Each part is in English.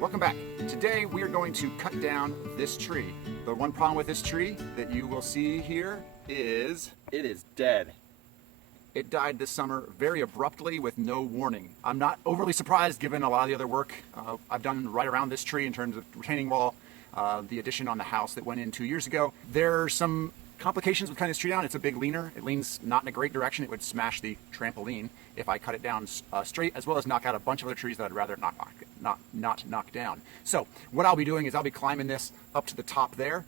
Welcome back. Today we are going to cut down this tree. The one problem with this tree that you will see here is it is dead. It died this summer very abruptly with no warning. I'm not overly surprised given a lot of the other work I've done right around this tree in terms of retaining wall, the addition on the house that went in 2 years ago. There's some complications with cutting this tree down. It's a big leaner. It leans not in a great direction. It would smash the trampoline if I cut it down straight, as well as knock out a bunch of other trees that I'd rather not knock down. So what I'll be doing is I'll be climbing this up to the top there,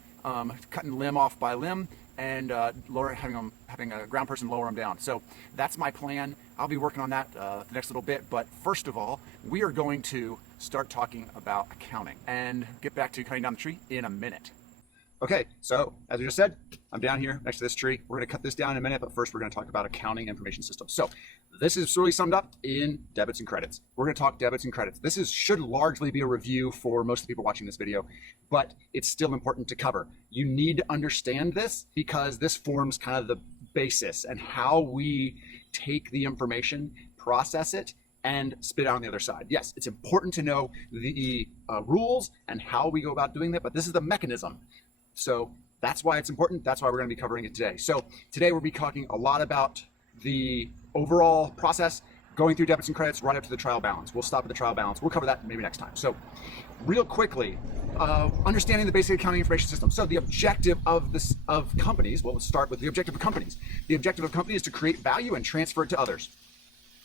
cutting limb off by limb, and having a ground person lower them down. So that's my plan. I'll be working on that the next little bit. But first of all, we are going to start talking about accounting and get back to cutting down the tree in a minute. Okay, so as we just said, I'm down here next to this tree. We're going to cut this down in a minute, but first we're going to talk about accounting information systems. So this is really summed up in debits and credits. We're going to talk debits and credits. This should largely be a review for most of the people watching this video, but it's still important to cover. You need to understand this because this forms kind of the basis and how we take the information, process it, and spit out on the other side. Yes, it's important to know the rules and how we go about doing that, but this is the mechanism. So that's why it's important. That's why we're going to be covering it today. So today we'll be talking a lot about the overall process, going through debits and credits right up to the trial balance. We'll stop at the trial balance. We'll cover that maybe next time. So real quickly, understanding the basic accounting information system. So the objective of companies, well, let's start with the objective of companies. The objective of companies is to create value and transfer it to others.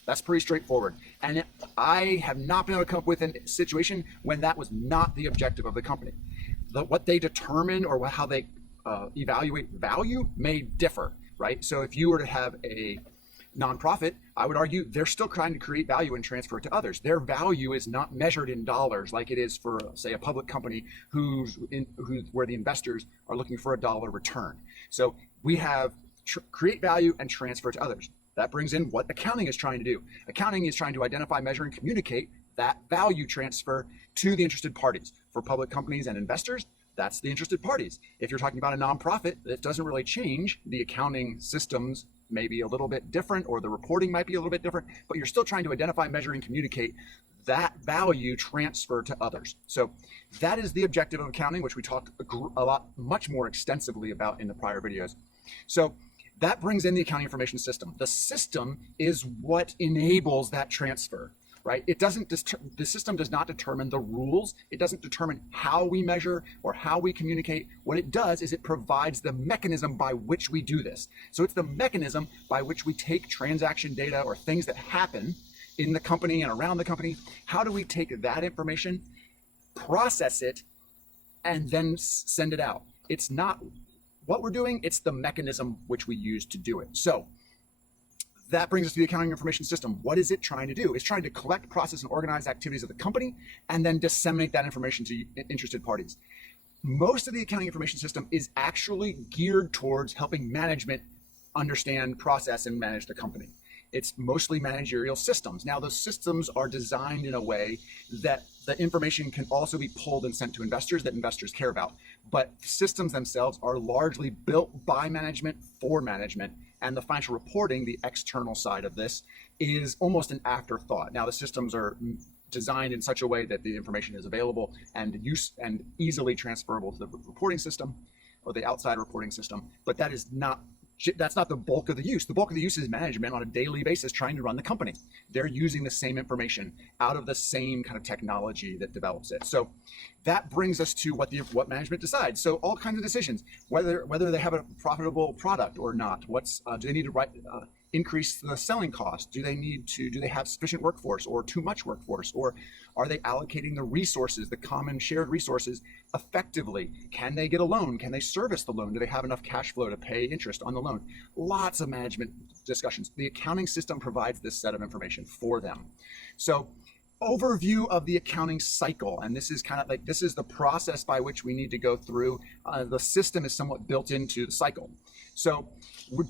That's pretty straightforward. And I have not been able to come up with a situation when that was not the objective of the company. What they determine or how they evaluate value may differ, right? So if you were to have a nonprofit, I would argue they're still trying to create value and transfer it to others. Their value is not measured in dollars like it is for, say, a public company where the investors are looking for a dollar return. So we have create value and transfer to others. That brings in what accounting is trying to do. Accounting is trying to identify, measure, and communicate that value transfer to the interested parties. For public companies and investors, that's the interested parties. If you're talking about a nonprofit, that doesn't really change. The accounting systems may be a little bit different, or the reporting might be a little bit different, but you're still trying to identify, measure, and communicate that value transfer to others. So that is the objective of accounting, which we talked much more extensively about in the prior videos. So that brings in the accounting information system. The system is what enables that transfer. Right? The system does not determine the rules. It doesn't determine how we measure or how we communicate. What it does is it provides the mechanism by which we do this. So it's the mechanism by which we take transaction data or things that happen in the company and around the company. How do we take that information, process it, and then send it out? It's not what we're doing, it's the mechanism which we use to do it. So that brings us to the accounting information system. What is it trying to do? It's trying to collect, process, and organize activities of the company and then disseminate that information to interested parties. Most of the accounting information system is actually geared towards helping management understand, process, and manage the company. It's mostly managerial systems. Now, those systems are designed in a way that the information can also be pulled and sent to investors that investors care about. But systems themselves are largely built by management for management. And the financial reporting, the external side of this, is almost an afterthought. Now, the systems are designed in such a way that the information is available and easily transferable to the reporting system or the outside reporting system, but that's not the bulk of the use. The bulk of the use is management on a daily basis trying to run the company. They're using the same information out of the same kind of technology that develops it. So that brings us to what management decides. So all kinds of decisions, whether they have a profitable product or not. Do they need to increase the selling cost? Do they have sufficient workforce or too much workforce? Or are they allocating the resources, the common shared resources, effectively? Can they get a loan? Can they service the loan? Do they have enough cash flow to pay interest on the loan? Lots of management discussions. The accounting system provides this set of information for them. So overview of the accounting cycle, and this is the process by which we need to go through. The system is somewhat built into the cycle. So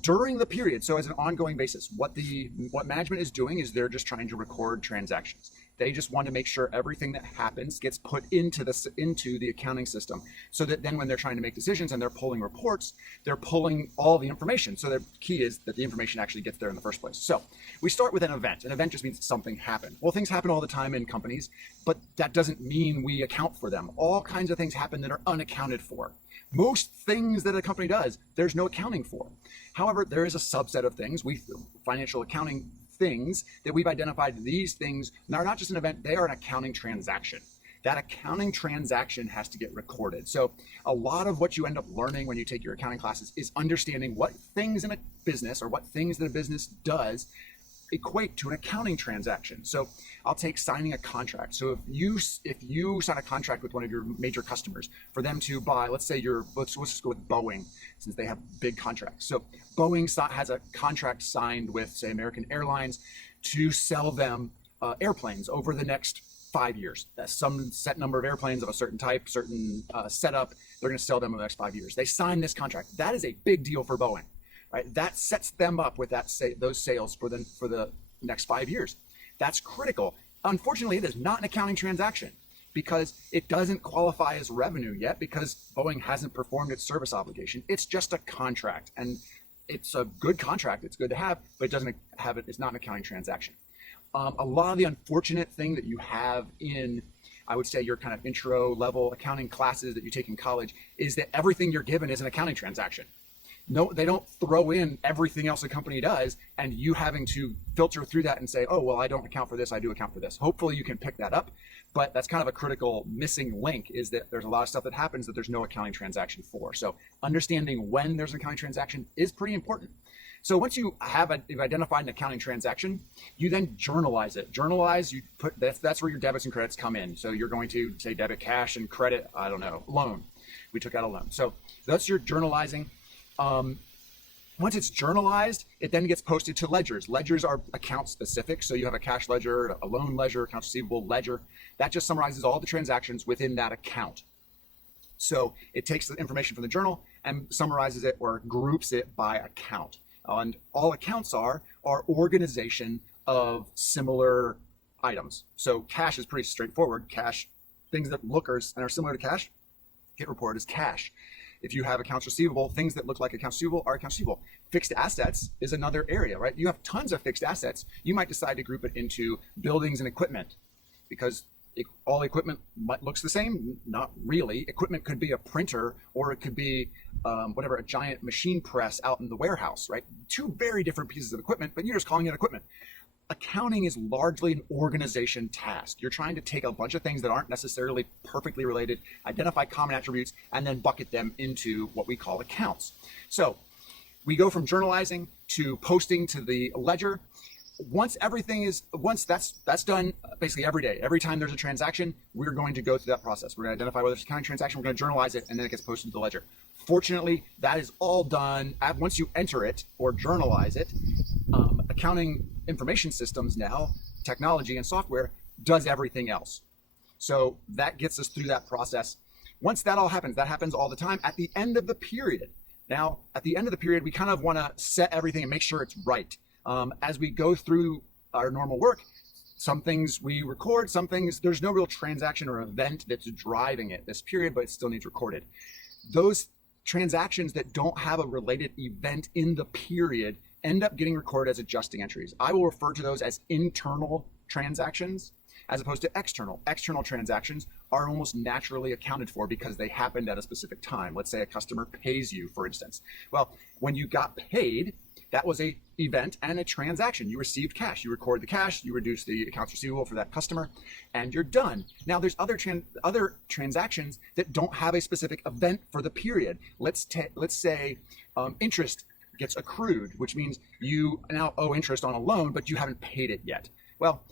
during the period, so as an ongoing basis, what management is doing is they're just trying to record transactions. They just want to make sure everything that happens gets put into the accounting system, so that then when they're trying to make decisions and they're pulling reports, they're pulling all the information. So the key is that the information actually gets there in the first place. So we start with an event. An event just means something happened. Well, things happen all the time in companies, but that doesn't mean we account for them. All kinds of things happen that are unaccounted for. Most things that a company does, there's no accounting for. However, there is a subset of things, financial accounting things, that we've identified. These things are not just an event, they are an accounting transaction. That accounting transaction has to get recorded. So a lot of what you end up learning when you take your accounting classes is understanding what things in a business, or what things that a business does, equate to an accounting transaction. So I'll take signing a contract. So if you sign a contract with one of your major customers for them to buy, let's just go with Boeing, since they have big contracts. So Boeing has a contract signed with, say, American Airlines to sell them airplanes over the next 5 years. That's some set number of airplanes of a certain type, certain setup. They're going to sell them in the next 5 years. They sign this contract. That is a big deal for Boeing. Right? That sets them up with those sales for the next 5 years. That's critical. Unfortunately, it is not an accounting transaction because it doesn't qualify as revenue yet, because Boeing hasn't performed its service obligation. It's just a contract, and it's a good contract. It's good to have, but it's not an accounting transaction. A lot of the unfortunate thing that you have in, I would say, your kind of intro level accounting classes that you take in college is that everything you're given is an accounting transaction. No, they don't throw in everything else a company does, and you having to filter through that and say, oh, well, I don't account for this, I do account for this. Hopefully you can pick that up, but that's kind of a critical missing link, is that there's a lot of stuff that happens that there's no accounting transaction for. So understanding when there's an accounting transaction is pretty important. So once you've identified an accounting transaction, you then journalize it. That's where your debits and credits come in. So you're going to say debit cash and credit, I don't know, loan. We took out a loan. So that's your journalizing. Once it's journalized, it then gets posted to ledgers. Ledgers are account specific. So you have a cash ledger, a loan ledger, accounts receivable ledger. That just summarizes all the transactions within that account. So it takes the information from the journal and summarizes it or groups it by account. And all accounts are organization of similar items. So cash is pretty straightforward. Cash, things that look and are similar to cash, get reported as cash. If you have accounts receivable, things that look like accounts receivable are accounts receivable. Fixed assets is another area, right? You have tons of fixed assets. You might decide to group it into buildings and equipment, because all equipment looks the same. Not really. Equipment could be a printer, or it could be a giant machine press out in the warehouse, right? Two very different pieces of equipment, but you're just calling it equipment. Accounting is largely an organization task. You're trying to take a bunch of things that aren't necessarily perfectly related, identify common attributes, and then bucket them into what we call accounts. So we go from journalizing to posting to the ledger. Once that's done, basically every day, every time there's a transaction, we're going to go through that process. We're going to identify whether it's a accounting transaction, we're going to journalize it, and then it gets posted to the ledger. Fortunately, that is all done once you enter it or journalize it. Accounting information systems now, technology and software, does everything else. So that gets us through that process. Once that all happens, that happens all the time at the end of the period. Now, at the end of the period, we kind of want to set everything and make sure it's right. As we go through our normal work, some things we record, some things there's no real transaction or event that's driving it this period, but it still needs recorded. Those transactions that don't have a related event in the period end up getting recorded as adjusting entries. I will refer to those as internal transactions as opposed to external. External transactions are almost naturally accounted for because they happened at a specific time. Let's say a customer pays you, for instance. Well, when you got paid, that was an event and a transaction. You received cash. You record the cash, you reduce the accounts receivable for that customer, and you're done. Now, there's other transactions that don't have a specific event for the period. Let's say interest gets accrued, which means you now owe interest on a loan, but you haven't paid it yet. Well,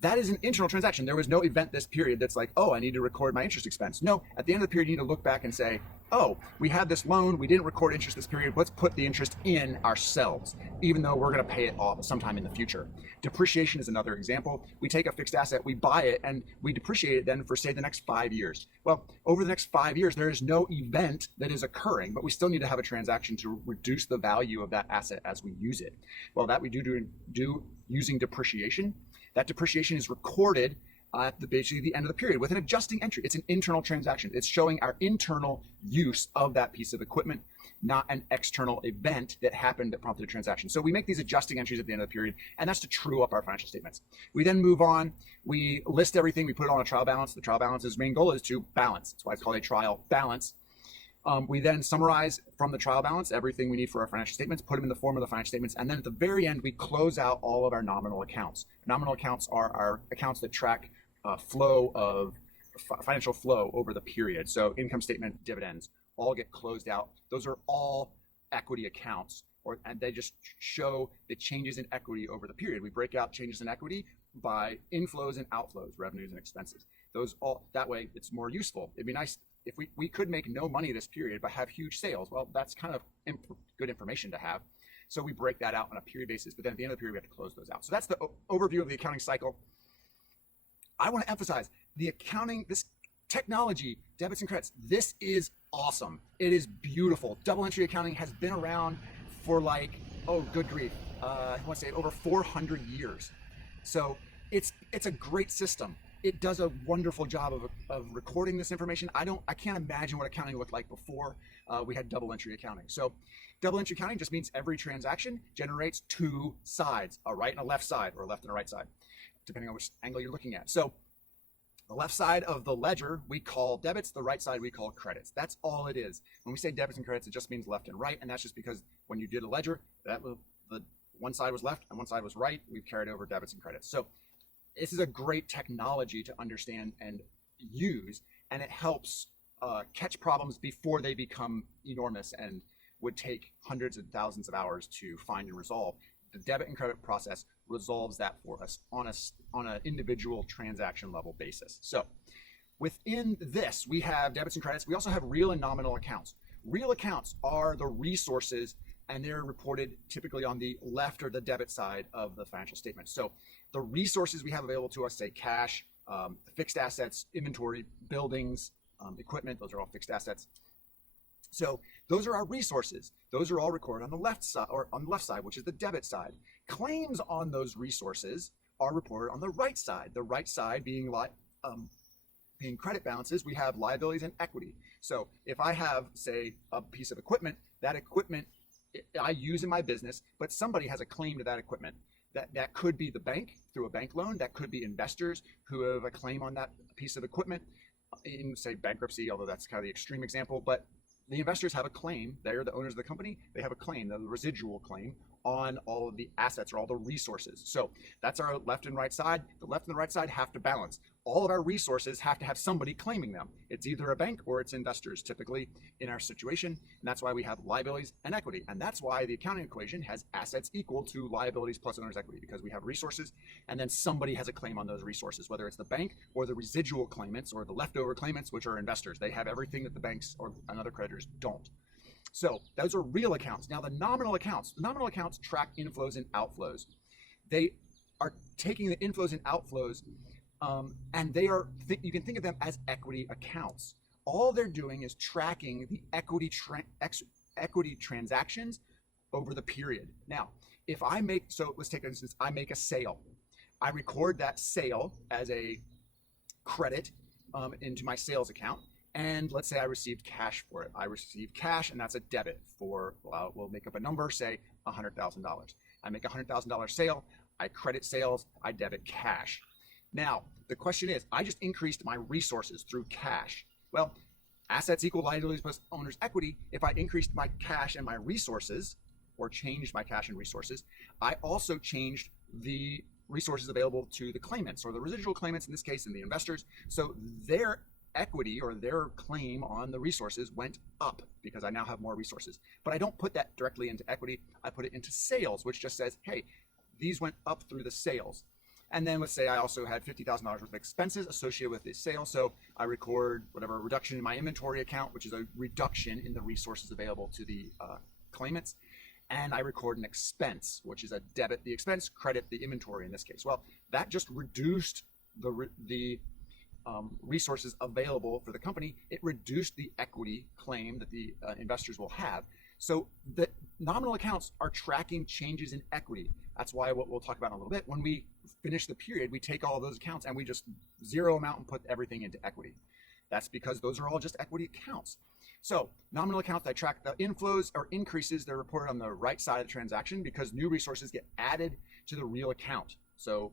that is an internal transaction. There was no event this period that's like, oh, I need to record my interest expense. No, at the end of the period, you need to look back and say, oh, we had this loan, we didn't record interest this period, let's put the interest in ourselves, even though we're gonna pay it off sometime in the future. Depreciation is another example. We take a fixed asset, we buy it, and we depreciate it then for, say, the next 5 years. Well, over the next 5 years, there is no event that is occurring, but we still need to have a transaction to reduce the value of that asset as we use it. Well, that we do using depreciation. That depreciation is recorded at basically the end of the period with an adjusting entry. It's an internal transaction. It's showing our internal use of that piece of equipment, not an external event that happened that prompted a transaction. So we make these adjusting entries at the end of the period, and that's to true up our financial statements. We then move on. We list everything. We put it on a trial balance. The trial balance's main goal is to balance. That's why it's called a trial balance. We then summarize from the trial balance everything we need for our financial statements, put them in the form of the financial statements, and then at the very end, we close out all of our nominal accounts. Nominal accounts are our accounts that track flow of financial flow over the period. So income statement, dividends, all get closed out. Those are all equity accounts, and they just show the changes in equity over the period. We break out changes in equity by inflows and outflows, revenues and expenses. Those all, that way it's more useful. It'd be nice if we could make no money this period but have huge sales. Well, that's kind of good information to have. So we break that out on a period basis, but then at the end of the period we have to close those out. So that's the overview of the accounting cycle. I want to emphasize the accounting, this technology, debits and credits, this is awesome. It is beautiful. Double entry accounting has been around for like, oh, good grief, I want to say over 400 years. So it's a great system. It does a wonderful job of recording this information. I can't imagine what accounting looked like before we had double entry accounting. So double entry accounting just means every transaction generates two sides, a right and a left side, or a left and a right side, depending on which angle you're looking at. So the left side of the ledger we call debits, the right side we call credits. That's all it is. When we say debits and credits, it just means left and right, and that's just because when you did a ledger, the one side was left and one side was right. We've carried over debits and credits. So this is a great technology to understand and use, and it helps catch problems before they become enormous and would take hundreds of thousands of hours to find and resolve. The debit and credit process resolves that for us on an individual transaction level basis. So within this, we have debits and credits. We also have real and nominal accounts. Real accounts are the resources, and they're reported typically on the left or the debit side of the financial statement. So the resources we have available to us, say cash, fixed assets, inventory, buildings, equipment, those are all fixed assets. So those are our resources. Those are all recorded on the left side, or on the left side, which is the debit side. Claims on those resources are reported on the right side. The right side being credit balances, we have liabilities and equity. So if I have, say, a piece of equipment, that equipment I use in my business, but somebody has a claim to that equipment. That could be the bank through a bank loan. That could be investors who have a claim on that piece of equipment in, say, bankruptcy, although that's kind of the extreme example. But the investors have a claim. They're the owners of the company. They have a claim, the residual claim, on all of the assets or all the resources. So that's our left and right side. The left and the right side have to balance. All of our resources have to have somebody claiming them. It's either a bank or it's investors, typically in our situation. And that's why we have liabilities and equity. And that's why the accounting equation has assets equal to liabilities plus owner's equity, because we have resources and then somebody has a claim on those resources, whether it's the bank or the residual claimants or the leftover claimants, which are investors. They have everything that the banks or other creditors don't. So those are real accounts. Now the nominal accounts track inflows and outflows. They are taking the inflows and outflows, and they are, you can think of them as equity accounts. All they're doing is tracking the equity transactions over the period. Now, if I make, so let's take an instance, I make a sale. I record that sale as a credit into my sales account. And let's say I received cash for it. I received cash, and that's a debit for, well, we'll make up a number, say $100,000. I make a $100,000 sale, I credit sales, I debit cash. Now, the question is, I just increased my resources through cash. Well, assets equal liabilities plus owner's equity. If I increased my cash and my resources, or changed my cash and resources, I also changed the resources available to the claimants, or the residual claimants in this case, and the investors. So their equity or their claim on the resources went up because I now have more resources. But I don't put that directly into equity. I put it into sales, which just says, hey, these went up through the sales. And then let's say I also had $50,000 worth of expenses associated with the sale. So I record whatever reduction in my inventory account, which is a reduction in the resources available to the claimants. And I record an expense, which is a debit the expense, credit the inventory in this case. Well, that just reduced the resources available for the company. It reduced the equity claim that the investors will have. So the nominal accounts are tracking changes in equity. That's why what we'll talk about in a little bit. When we finish the period, we take all of those accounts and we just zero them out and put everything into equity. That's because those are all just equity accounts. So nominal accounts, I track the inflows or increases. They're reported on the right side of the transaction because new resources get added to the real account. So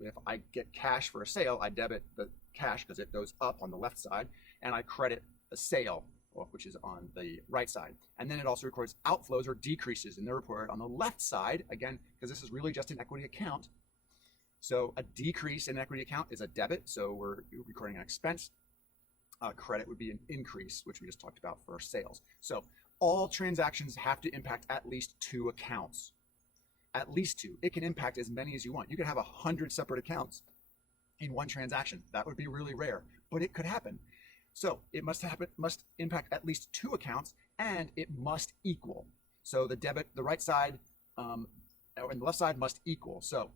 if I get cash for a sale, I debit the cash because it goes up on the left side, and I credit a sale, which is on the right side. And then it also records outflows or decreases, and they're reported on the left side, again, because this is really just an equity account. So a decrease in equity account is a debit, so we're recording an expense. Credit would be an increase, which we just talked about for sales. So all transactions have to impact at least two accounts. At least two. It can impact as many as you want. You could have 100 separate accounts in one transaction. That would be really rare, but it could happen. So it must impact at least two accounts, and it must equal. So the right side and the left side must equal. So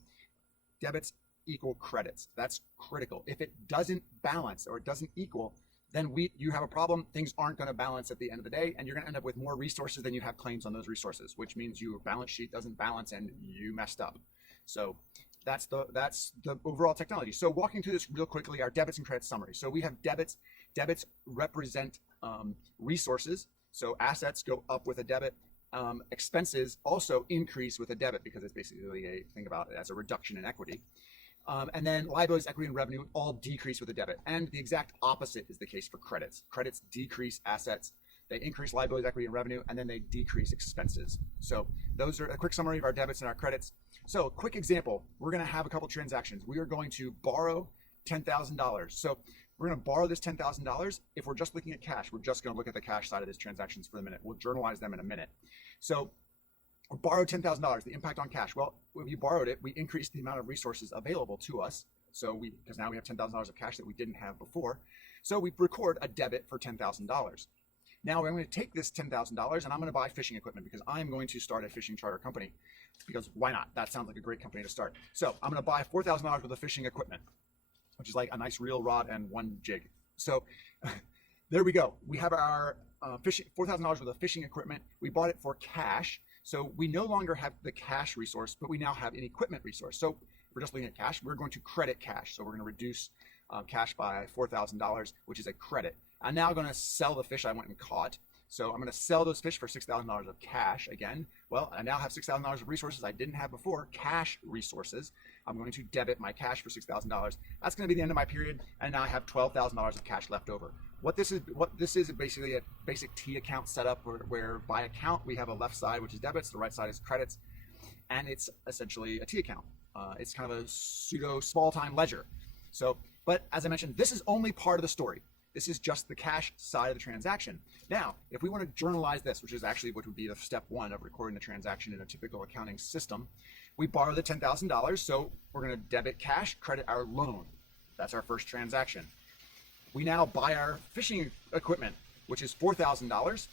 debits equal credits. That's critical. If it doesn't balance or it doesn't equal, then you have a problem. Things aren't going to balance at the end of the day, and you're going to end up with more resources than you have claims on those resources, which means your balance sheet doesn't balance and you messed up. So that's the overall technology. So walking through this real quickly, our debits and credits summary. So we have debits. Debits represent resources. So assets go up with a debit. Expenses also increase with a debit because it's basically think about it as a reduction in equity. And then liabilities, equity, and revenue all decrease with a debit. And the exact opposite is the case for credits. Credits decrease assets, they increase liabilities, equity, and revenue, and then they decrease expenses. So those are a quick summary of our debits and our credits. So quick example, we're gonna have a couple transactions. We are going to borrow $10,000. So we're gonna borrow this $10,000. If we're just looking at cash, we're just gonna look at the cash side of these transactions for a minute. We'll journalize them in a minute. So we borrowed $10,000, the impact on cash. Well, when we borrowed it, we increased the amount of resources available to us. So because now we have $10,000 of cash that we didn't have before. So we record a debit for $10,000. Now I'm going to take this $10,000 and I'm going to buy fishing equipment because I'm going to start a fishing charter company. Because why not? That sounds like a great company to start. So I'm going to buy $4,000 worth of fishing equipment, which is like a nice reel, rod, and one jig. So there we go. We have our $4,000 worth of fishing equipment. We bought it for cash. So we no longer have the cash resource, but we now have an equipment resource. So we're just looking at cash. We're going to credit cash. So we're going to reduce cash by $4,000, which is a credit. I'm now going to sell the fish I went and caught. So I'm going to sell those fish for $6,000 of cash again. Well, I now have $6,000 of resources I didn't have before, cash resources. I'm going to debit my cash for $6,000. That's going to be the end of my period, and now I have $12,000 of cash left over. What this is basically a basic T account setup where by account we have a left side, which is debits, the right side is credits, and it's essentially a T account. It's kind of a pseudo small-time ledger. So, but as I mentioned, this is only part of the story. This is just the cash side of the transaction. Now, if we want to journalize this, which is actually what would be the step one of recording the transaction in a typical accounting system, we borrow the $10,000, so we're going to debit cash, credit our loan. That's our first transaction. We now buy our fishing equipment, which is $4,000.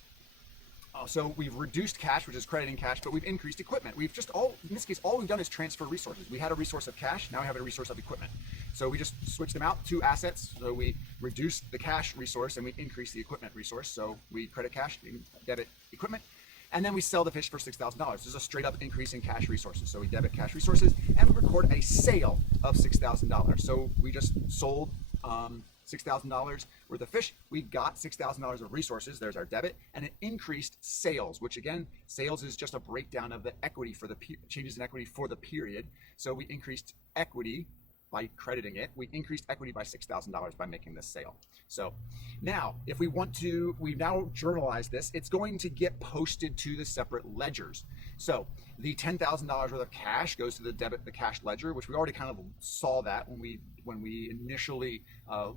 So we've reduced cash, which is crediting cash, but we've increased equipment. We've just in this case, all we've done is transfer resources. We had a resource of cash, now we have a resource of equipment. So we just switch them out to assets. So we reduce the cash resource and we increase the equipment resource. So we credit cash, debit equipment, and then we sell the fish for $6,000. This is a straight up increase in cash resources. So we debit cash resources and we record a sale of $6,000. So we just sold $6,000 worth of fish. We got $6,000 of resources. There's our debit, and it increased sales, which again, sales is just a breakdown of the equity for the changes in equity for the period. So we increased equity by crediting it. We increased equity by $6,000 by making this sale. So now, if we want to, we've now journalized this. It's going to get posted to the separate ledgers. So the $10,000 worth of cash goes to the cash ledger, which we already kind of saw that when we initially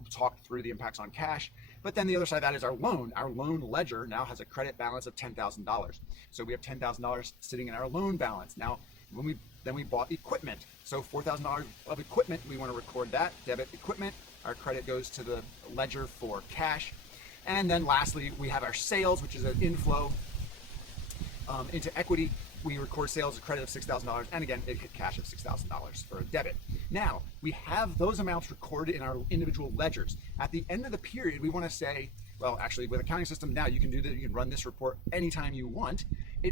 talked through the impacts on cash. But then the other side of that is our loan. Our loan ledger now has a credit balance of $10,000. So we have $10,000 sitting in our loan balance. Now, then we bought equipment. So $4,000 of equipment, we want to record that, debit equipment. Our credit goes to the ledger for cash. And then lastly, we have our sales, which is an inflow into equity. We record sales, a credit of $6,000, and again, it hit cash of $6,000 for a debit. Now, we have those amounts recorded in our individual ledgers. At the end of the period, we want to say, Well, actually, with accounting system now, you can do that. You can run this report anytime you want.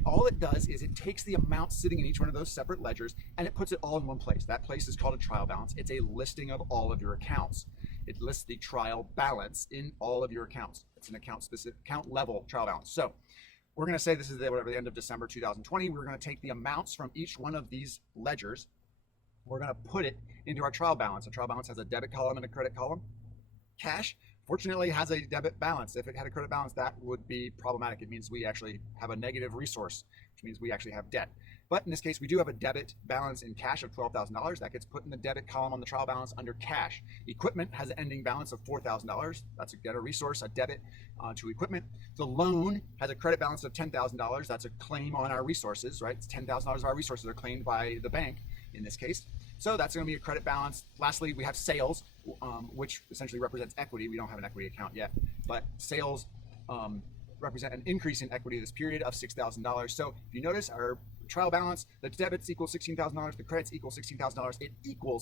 All it does is it takes the amount sitting in each one of those separate ledgers and it puts it all in one place. That place is called a trial balance. It's a listing of all of your accounts. It lists the trial balance in all of your accounts. It's an account specific, account level trial balance. So we're going to say this is the end of December 2020. We're going to take the amounts from each one of these ledgers. We're going to put it into our trial balance. A trial balance has a debit column and a credit column. Cash, fortunately, has a debit balance. If it had a credit balance, that would be problematic. It means we actually have a negative resource, which means we actually have debt. But in this case, we do have a debit balance in cash of $12,000. That gets put in the debit column on the trial balance under cash. Equipment has an ending balance of $4,000. That's a resource, a debit to equipment. The loan has a credit balance of $10,000. That's a claim on our resources, right? It's $10,000 of our resources are claimed by the bank in this case. So that's going to be a credit balance. Lastly, we have sales, which essentially represents equity. We don't have an equity account yet, but sales represent an increase in equity this period of $6,000. So if you notice our trial balance, the debits equal $16,000, the credits equal $16,000.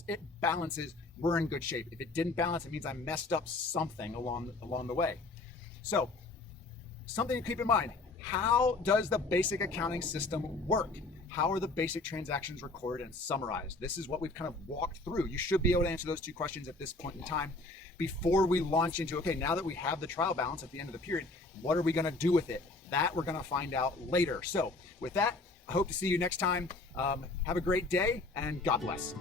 It balances, we're in good shape. If it didn't balance, it means I messed up something along the way. So something to keep in mind, how does the basic accounting system work? How are the basic transactions recorded and summarized? This is what we've kind of walked through. You should be able to answer those two questions at this point in time before we launch into, okay, now that we have the trial balance at the end of the period, what are we going to do with it? That we're going to find out later. So with that, I hope to see you next time. Have a great day and God bless.